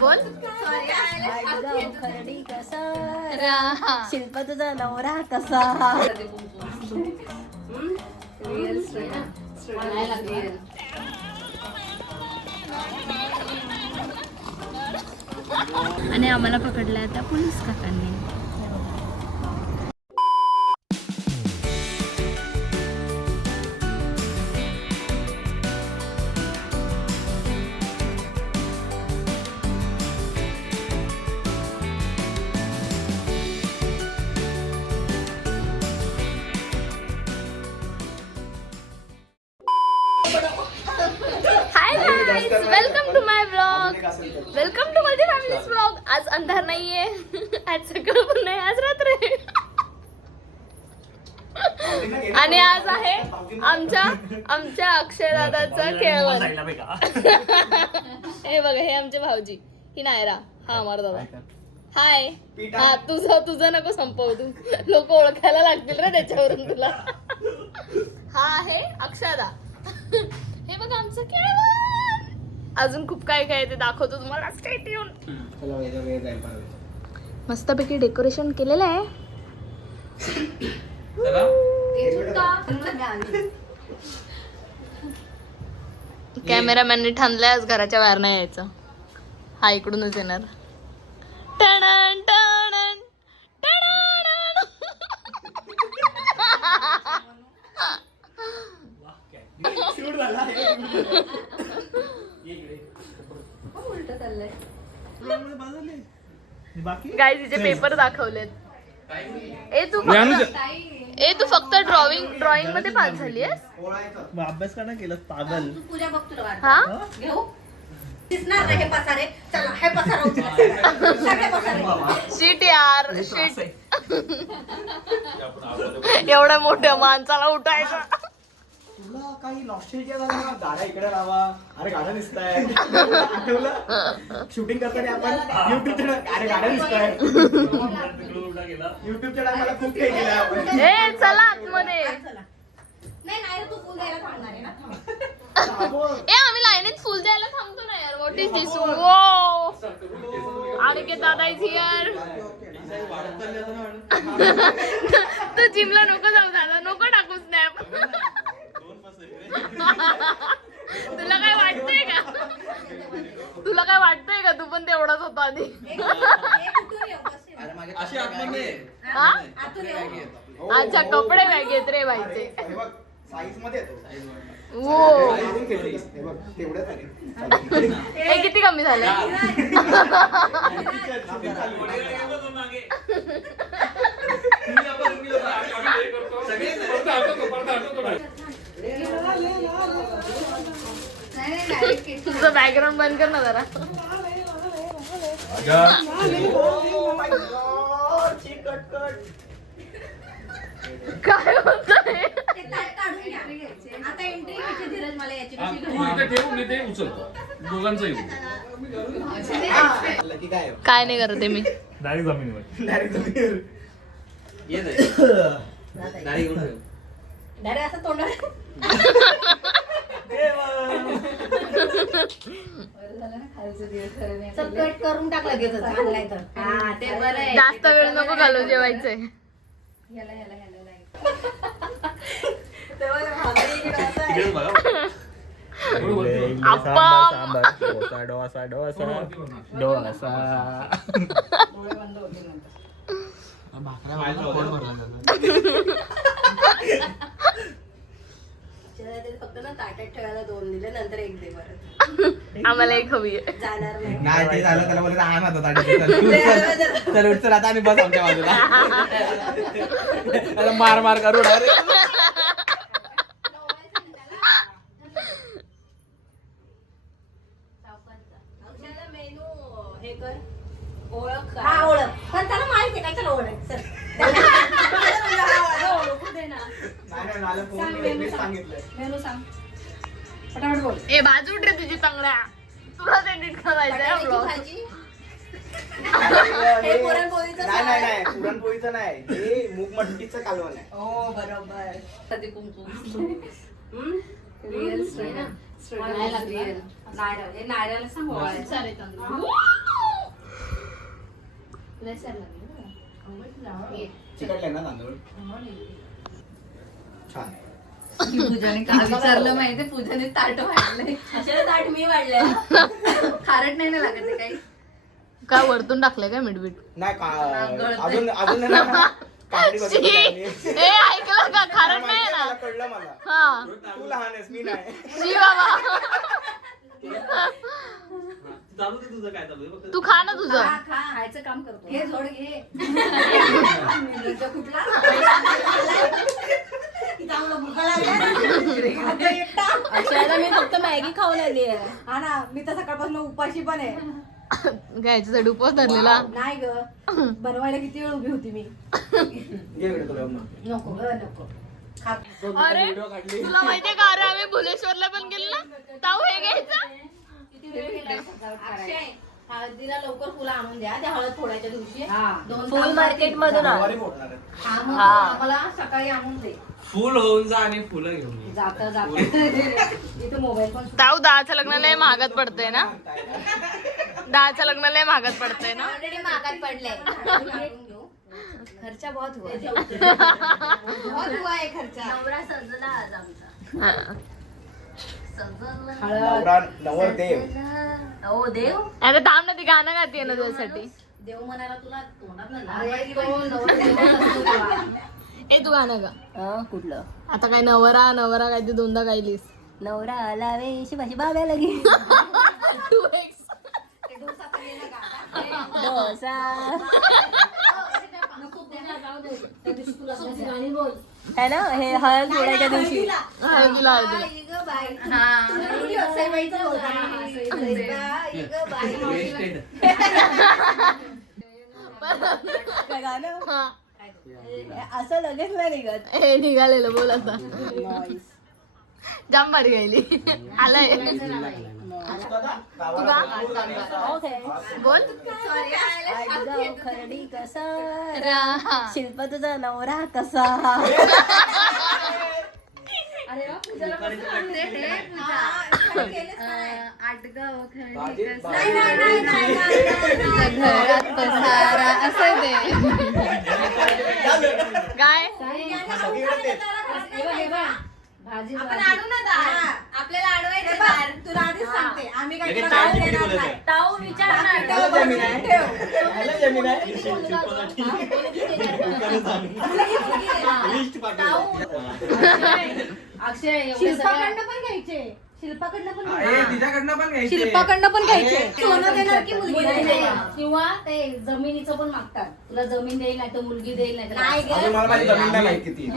बोल. शिल्प तुझा नवरा कसा. आणि आम्हाला पकडलाय आता पोलीस काकांनी. Hi guys, welcome to my vlog. Welcome to माझी फॅमिलीज व्लॉग. आज अंधार नाहीये, आज सकाळ पण नाही, आज रात्र आहे. आणि आज आहे आमच्या अक्षय दादाचा खेळवण. हे बघा, हे आमचे भाऊजी, ही नायरा, हा अमर दादा. हाय. हा तुझं नको संपव, तू लोक ओळखायला लागतील रे त्याच्यावरून तुला. हा आहे अक्षदा. हे बघा आमचं खेळवण. अजून खूप काय काय ते दाखवतो तुम्हाला. Stay tune. मस्तपैकी डेकोरेशन केलेलं आहे. कॅमेरामॅनने ठाणलंय आज घराच्या बाहेर नाही यायचं. हा इकडूनच येणार. टणन टणन टणन. गाईज हिचे पेपर दाखवलेत. तू फक्त ड्रॉइंग मध्ये पास झाली आहेस. अभ्यास का नाही केलं पागल. हा शीट यार शीट. एवढ्या मोठ्या माणसाला उठायचं. तुला काही नॉस्टॅल्जिया झाला ना. गाड्या इकडे लावा. अरे गाड्या दिसताय. आठवलं शूटिंग करताना आपण युट्यूबच्या अरे गाड्या दिसताय. युट्यूबच्या टायमाला खूप काही केलं आपण. ए चला आतमध्ये. ए आम्ही लाईनीत फुल द्यायला थांबतो ना यार. व्हॉट इज दिस. वो आडके दादा इज हियर. तू जिमला नको जाऊ दादा. नको टाकू स्नॅप. तुला काय वाटतंय का तू पण तेवढाच होता आधी. अच्छा कपडे वेगळे आहेत रे बाईचे. हे किती कमी झाले. तुझं बॅकग्राऊंड बंद कर ना जरा. काय होतंय. काय नाही करते मी. डायरेक्ट जमिनीवर. कट करून टाकलं घेत. जास्त वेळ नको घालू जेवायचंय. डोसा डोसा डोसा. फक्त ना ताटात ठेवायला 2 दिले. नंतर 1 दे परत. आम्हाला एक हवी आहे. जाणार नाही ते झालं. त्याला बोलत हा ना चल उठचल आता आम्ही बस आमच्या बाजूला. मार मार करू डायरेक्ट. मेनू हे कर. ओळख. हा ओळख. पण त्याला माहिती आहे काय ओळख. सर मेनू सांग पटापट बोल. ए बाजू रे तुझी तंगड्या. तुला एडिट करायचंय ब्लॉग. नाही पुरणपोळीचं नाही. हे मूग मटकीचं कालवण आहे. हो बरोबर. कधी कुंकू रिअल स्ट्रगल. नायराला सांग ओवाळायचं. सारे तांदूळ. लय सारं लागलं. ये. चिकटले ना तांदूळ छान. पूजाने का विचारलं माहितीये, पूजाने ताट वाढलंय. अशाला ताट मी वाढलंय. खारट नाही ना लागत आहे काही. काय वरतून टाकलंय काय मीठ? नाही गळतंय. अजून अजून आहे ना, काकडी शी! बनवली त्यांनी. ए ऐकलं का? खारट नाही मला ना. कळलं मला. हा तू लहान आहेस मी नाही. शी बाबा. चालू दे तुझं काय चालू आहे फक्त. तू खा ना तुझं. खायचं काम करतो. घे थोडं घे. कुठला अक्षयाला मी फक्त मॅगी खाऊन आली आहे. हा ना, मी तर सकाळपासून उपाशी पण आहे. काय याच्यासाठी उपवास धरलेला? नाही ग, बनवायला किती वेळ उभी होती मी. घे इकडे तुला मग. नको ग नको. अरे व्हिडिओ काढली. तुला माहितीये का? अरे आम्ही भुलेश्वरला पण गेलो ना, ताऊ हे घ्यायचं. अक्षय, हळदीला लवकर फुलं आणून द्या, त्या हळद फोडायच्या दिवशी. दोन फुल तास मार्केट मधून आण. जानेवारी फोडणार आहे. हा, मग हा. आम्हाला सकाळी आणून दे. फुल होऊन जा आणि फुलं घेऊन ये. जात इथे मोबाईल पण ताऊ दहाचं लग्न लय महागात पडतंय ना. दहाचं लग्न लय महागात पडतंय ना. ऑलरेडी महागात पडले. खर्चा बहुत हुआ. बहुत हुआ आहे खर्चा. नवरा सजला आज आमचा. नवरा नवरदेव. ओ देव. अरे थांब ना, ती गाणं गाते ना तुझ्यासाठी. देव म्हणायला तुला तोंडात नाही अरे, लाज तो वाटली नवरा पाहिजे. देव असतो तुला. ए तू गाणं गा. कुठलं आता काय नवरा नवरा काय ते दोनदा गायलीस. नवरा आला वे शिवाजी बाब्या लगी. 2x. ते डोसा खाल्लेला का? डोसा. है ना, हे हळद फोडायच्या दिवशी. हळदीला हळदी. आई ग बाई. हा. किती असायचं बोलताना. आई ग बाई. Wasted. काय गाणं? हा. असं लगेच नाही निघत. हे निघालेलं बोल आता. जाम भारी गायली. आलाय. ओके. बोल. खरडी कसा राहा. शिल्प तुझा नवरा कसा. अरे वा, पूजाला मस्त वाटते हे. आटगाव खरडी कसं. नाही, नाही, नाही, नाही, नाही, नाही, नाही. घरात पसारा असं ते. काय? भाजी आपण आणू ना दाळ. आपल्याला अडवायचं दाळ. तुला आधीच सांगते, आम्ही काय लगेच तुला दाळ ChatGPT देणार बोलत नाही. आहे. ताऊ विचारणार. Hello Gemini. Hello Gemini. List पाठव. अक्षय एवढं सगळं- शिल्पाकडनं पण घ्यायचे. शिल्पाकडनं पण घ्यायचे. तिच्याकडनं पण घ्यायचे. शिल्पाकडनं पण घ्यायचे. अरे, सोनं देणार की मुलगी देणार? किंवा ते जमिनीचं पण मागतात. तुला जमीन देईल नाही तर मुलगी देईल नाही नाही तर अजून मला माझी जमीन नाही माहिती किती.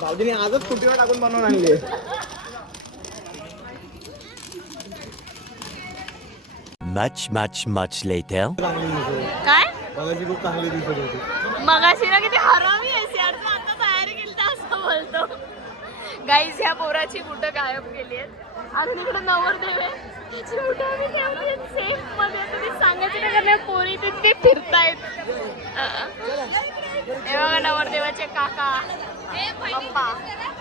भाऊजीने आजच कुटीवर टाकून बनवून आणली. Much later. काय? मगाशी खूप चांगली दिसत होती. मगाशी ना किती हरामी आहेस यार तू. आता बाहेर गेली तर असं बोलतो. गाईज ह्या पोराची बुटं गायब केली आहेत. आणि इकडे नवरदेव आहे. त्याची बुटं आम्ही ठेवली आहेत सेफ मध्ये. आता ती सांगायची नाही करणार पोरी तिथे फिरतायत. हे बघा नवरदेवाचे काका पप्पा.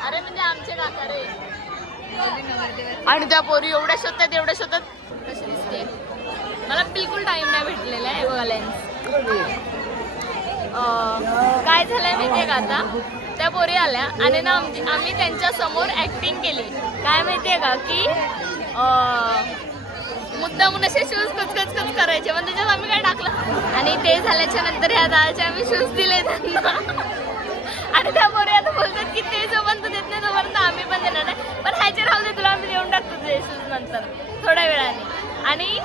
अरे म्हणजे आमचे काका रे. आणि त्या पोरी एवढ्या शोधतात कशी दिसते. मला बिलकुल टाइम नाही भेटलेला आहे. हे बघा लेन्स. काय झालंय माहितीये का, आता त्या पोरी आल्या आणि ना आम्ही त्यांच्या समोर ऍक्टिंग केली. काय माहितीये का की मुद्दामून असे शूज कचकच करायचे. पण त्याच्यात आम्ही काय टाकलं आणि ते झाल्याच्या नंतर ह्या दाळचे आम्ही शूज दिले त्यांना. आणि त्या पोरी आता बोलतात की ते जोपर्यंत देत नाही तोपर्यंत आम्ही पण देणार नाही. पण ह्याचे राहू दे, तुला आम्ही देऊन टाकतो तुझे शूज नंतर थोड्या वेळाने. आणि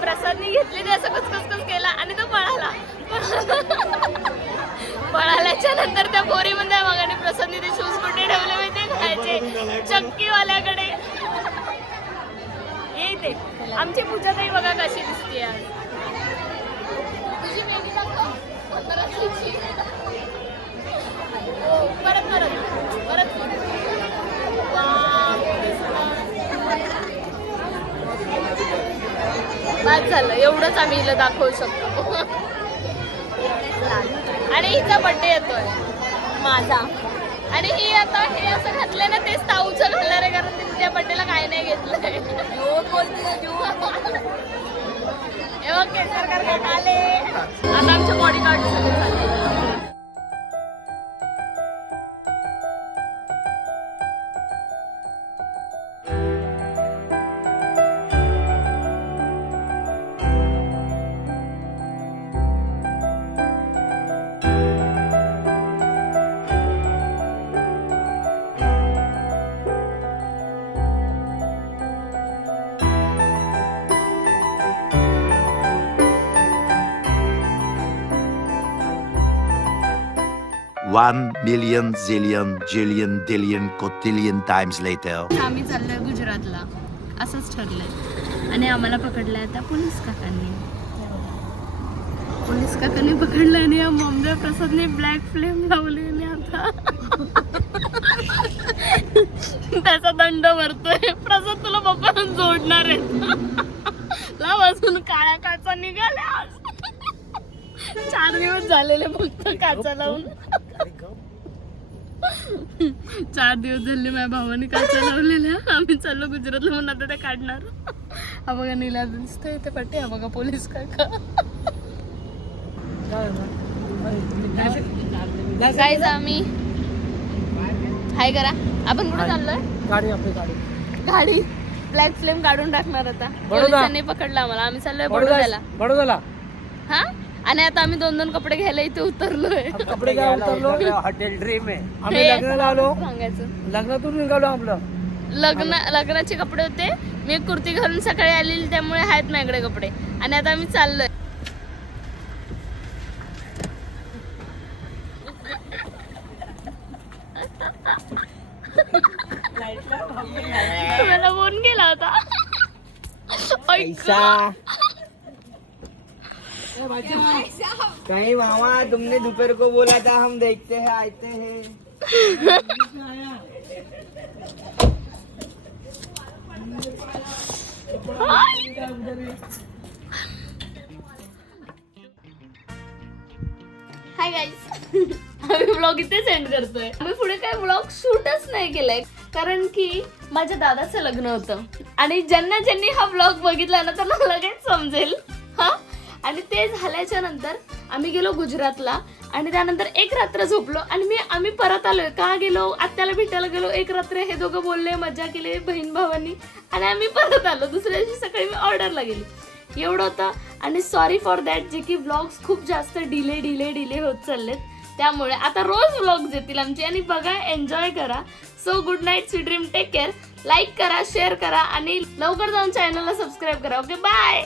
प्रसादनी घेतली ते असं कचकच केला आणि तो पळाला. पळाल्याच्या नंतर त्या पोरी म्हणते मग आणि प्रसादनी ते शूज कुठे ठेवले माहिती खायचे चक्कीवाल्याकडे. येते आमची पूजा ताई बघा कशी दिसते आज. तुझी मेहंदी दाखव. परत बस झालं, एवढंच आम्ही हिला दाखवू शकतो. आणि हिचा बर्थडे येतोय माझा, आणि ही आता हे असं घातलंय ना तेच ताऊचं घालणार आहे, कारण तिने त्या बर्थडेला काय नाही घेतलंय. ओके सरकार काय आले. आता आमच्या बॉडी गार्ड सगळे झाले. One million zillion jillion dillion cotillion times later. आम्ही चाललोय गुजरातला असंच ठरलंय, आणि आम्हाला पकडलंय आता पोलीस काकांनी. पोलीस काकांनी पकडलंय आणि या मॉम्बे प्रसादने ब्लॅक फ्लेम लावली आणि आता त्याचा दंड भरतोय. प्रसाद तुला पप्पा जोडणार आहे. लाव अजून काळ्या काचा निघाल्या आज. 4 दिवस झालेले फक्त काचा लावून. 4 दिवस झाले माझ्या भावाने काचा लावलेल्या. आम्ही चाललो गुजरातला म्हणून आता ते काढणार. हा बघा नीला दिसतोय इथे पट्टी. हा बघा पोलीस काका. गाईज आम्ही हाय करा. आपण कुठे चाललोय? गाडी आपली गाडी ब्लॅक फ्लेम काढून टाकणार आता. पोलिसांनी पकडला आम्हाला. आम्ही चाललोय बडोद्याला. हा, आणि आता आम्ही 2 कपडे घ्यायला इथे उतरलोय. कपडे काय उतरलो? हॉटेल ड्रीम आहे. आम्ही लग्नाला आलो, सांगायचं लग्नातून निघालो. आपलं लग्नाचे कपडे होते. मी एक कुर्ती घालून सकाळी आलेली, त्यामुळे आहेत माझ्याकडे कपडे. आणि आता आम्ही चाललोय. मला फोन केला होता. कहीं मामा तुमने दोपहर को बोला था हम देखते हैं आते हैं. हाय गाईज, आम्ही ब्लॉग इथे सेंड करतोय. आम्ही पुढे काय ब्लॉग शूटच नाही केलाय, कारण की माझ्या दादाचं लग्न होतं. आणि ज्यांनी हा ब्लॉग बघितला ना त्यांना लगेच समजेल. हा, आणि ते झाल्याच्या नंतर आम्ही गेलो गुजरातला, आणि त्यानंतर एक रात्र झोपलो, आणि आम्ही परत आलोय. का गेलो? आत्याला भेटायला गेलो. एक रात्र हे दोघं बोलले, मजा केली बहीण भावांनी, आणि आम्ही परत आलो. दुसऱ्या दिवशी सकाळी मी ऑर्डरला गेली. एवढं होतं. आणि सॉरी फॉर दॅट, जे की व्लॉग्स खूप जास्त डिले होत चाललेत. त्यामुळे आता रोज व्लॉग्स येतील आमचे, आणि बघा, एन्जॉय करा. So good night, sweet dream, take care. Like करा, शेअर करा, आणि लवकर जाऊन चॅनलला सबस्क्राईब करा. Okay, bye.